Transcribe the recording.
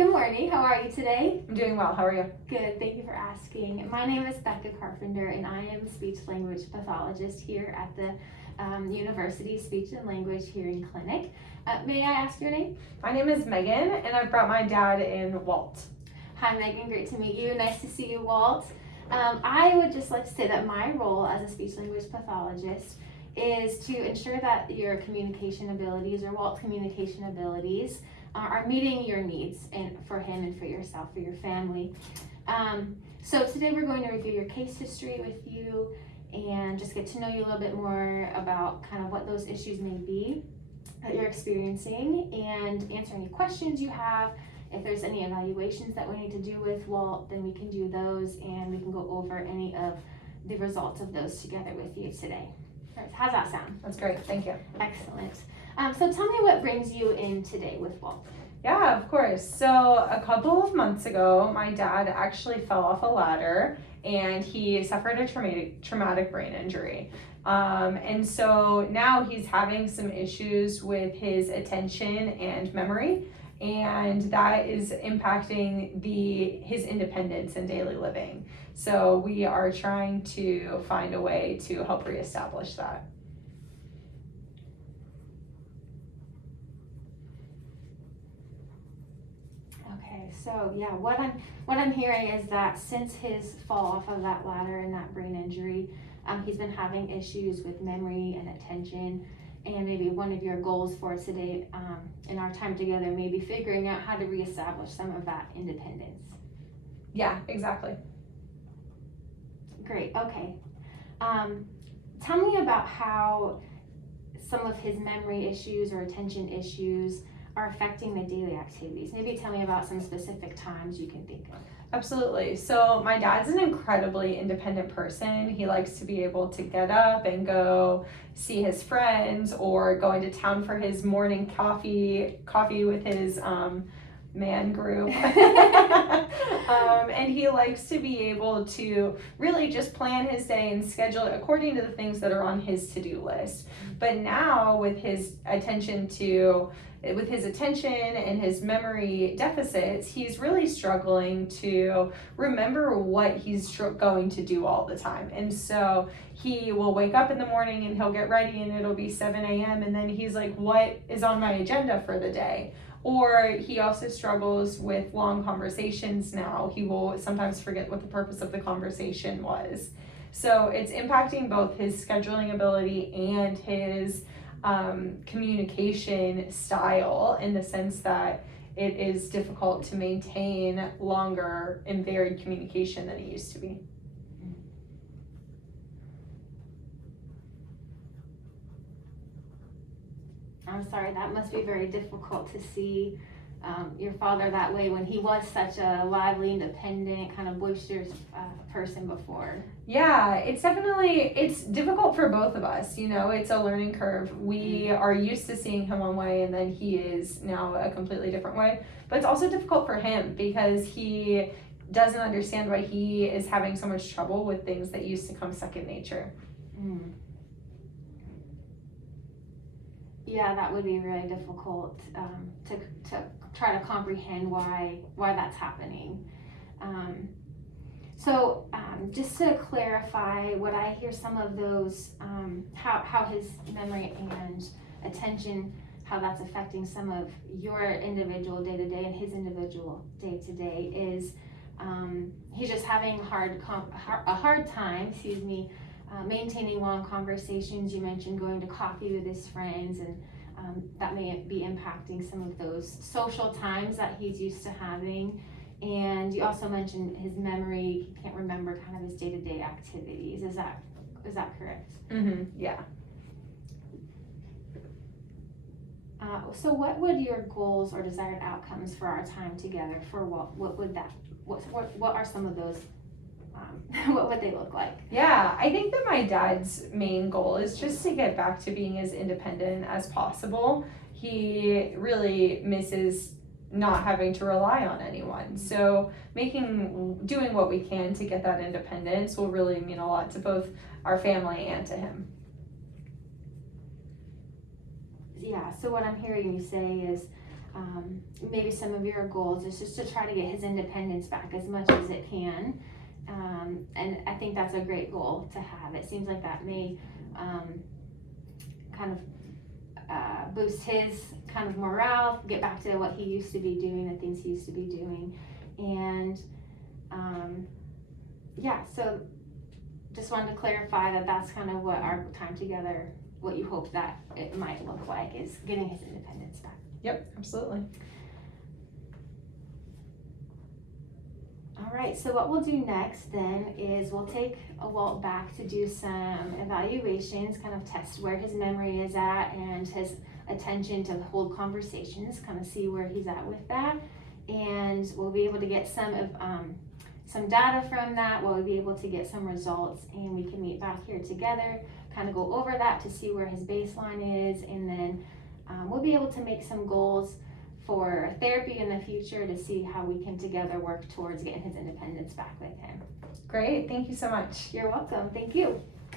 Good morning. How are you today? I'm doing well. How are you? Good. Thank you for asking. My name is Becca Carpenter, and I am a speech language pathologist here at the University Speech and Language Hearing Clinic. May I ask your name? My name is Megan, and I've brought my dad in, Walt. Hi, Megan. Great to meet you. Nice to see you, Walt. I would just like to say that my role as a speech language pathologist is to ensure that your communication abilities, or Walt's communication abilities, are meeting your needs and for him and for yourself, for your family. So today we're going to review your case history with you and just get to know you a little bit more about kind of what those issues may be that you're experiencing, and answer any questions you have. If there's any evaluations that we need to do with Walt, then we can do those, and we can go over any of the results of those together with you today. All right, how's that sound? That's great. Thank you. Excellent. So tell me what brings you in today with Walt. Yeah, of course. So a couple of months ago, my dad actually fell off a ladder and he suffered a traumatic brain injury. And so now he's having some issues with his attention and memory, and that is impacting his independence in daily living. So we are trying to find a way to help reestablish that. Okay, so yeah, what I'm hearing is that since his fall off of that ladder and that brain injury, he's been having issues with memory and attention. And maybe one of your goals for today, in our time together, may be figuring out how to reestablish some of that independence. Yeah, exactly. Great. Okay. Tell me about how some of his memory issues or attention issues are affecting the daily activities. Maybe tell me about some specific times you can think of. Absolutely. So my dad's an incredibly independent person. He likes to be able to get up and go see his friends, or go into town for his morning coffee with his man group. And he likes to be able to really just plan his day and schedule it according to the things that are on his to-do list. But now with his attention and his memory deficits, he's really struggling to remember what he's going to do all the time. And so he will wake up in the morning and he'll get ready and it'll be 7 a.m. and then he's like, what is on my agenda for the day? Or he also struggles with long conversations now. He will sometimes forget what the purpose of the conversation was. So it's impacting both his scheduling ability and his communication style, in the sense that it is difficult to maintain longer and varied communication than it used to be. I'm sorry, that must be very difficult to see your father that way when he was such a lively, independent, kind of boisterous person before. Yeah, it's difficult for both of us. It's a learning curve. We are used to seeing him one way, and then he is now a completely different way. But it's also difficult for him because he doesn't understand why he is having so much trouble with things that used to come second nature. Yeah, that would be really difficult to try to comprehend why that's happening. So just to clarify, what I hear, some of those, how his memory and attention, how that's affecting some of your individual day-to-day and his individual day-to-day is he's just having a hard time, maintaining long conversations. You mentioned going to coffee with his friends, and that may be impacting some of those social times that he's used to having. And you also mentioned his memory. He can't remember kind of his day-to-day activities. Is that correct? Mm-hmm. Yeah. So what would your goals or desired outcomes for our time together for what are some of those? What would they look like? Yeah, I think that my dad's main goal is just to get back to being as independent as possible. He really misses not having to rely on anyone. So doing what we can to get that independence will really mean a lot to both our family and to him. Yeah, so what I'm hearing you say is maybe some of your goals is just to try to get his independence back as much as it can. And I think that's a great goal to have. It seems like that may kind of boost his kind of morale, get back to what he used to be doing, the things he used to be doing. And yeah, so just wanted to clarify that that's kind of what our time together, what you hope that it might look like, is getting his independence back. Yep, absolutely. All right, so what we'll do next then is we'll take Walt back to do some evaluations, kind of test where his memory is at and his attention to hold conversations, kind of see where he's at with that. And we'll be able to get some data from that. We'll be able to get some results, and we can meet back here together, kind of go over that to see where his baseline is, and then we'll be able to make some goals for therapy in the future to see how we can together work towards getting his independence back with him. Great, thank you so much. You're welcome. Thank you.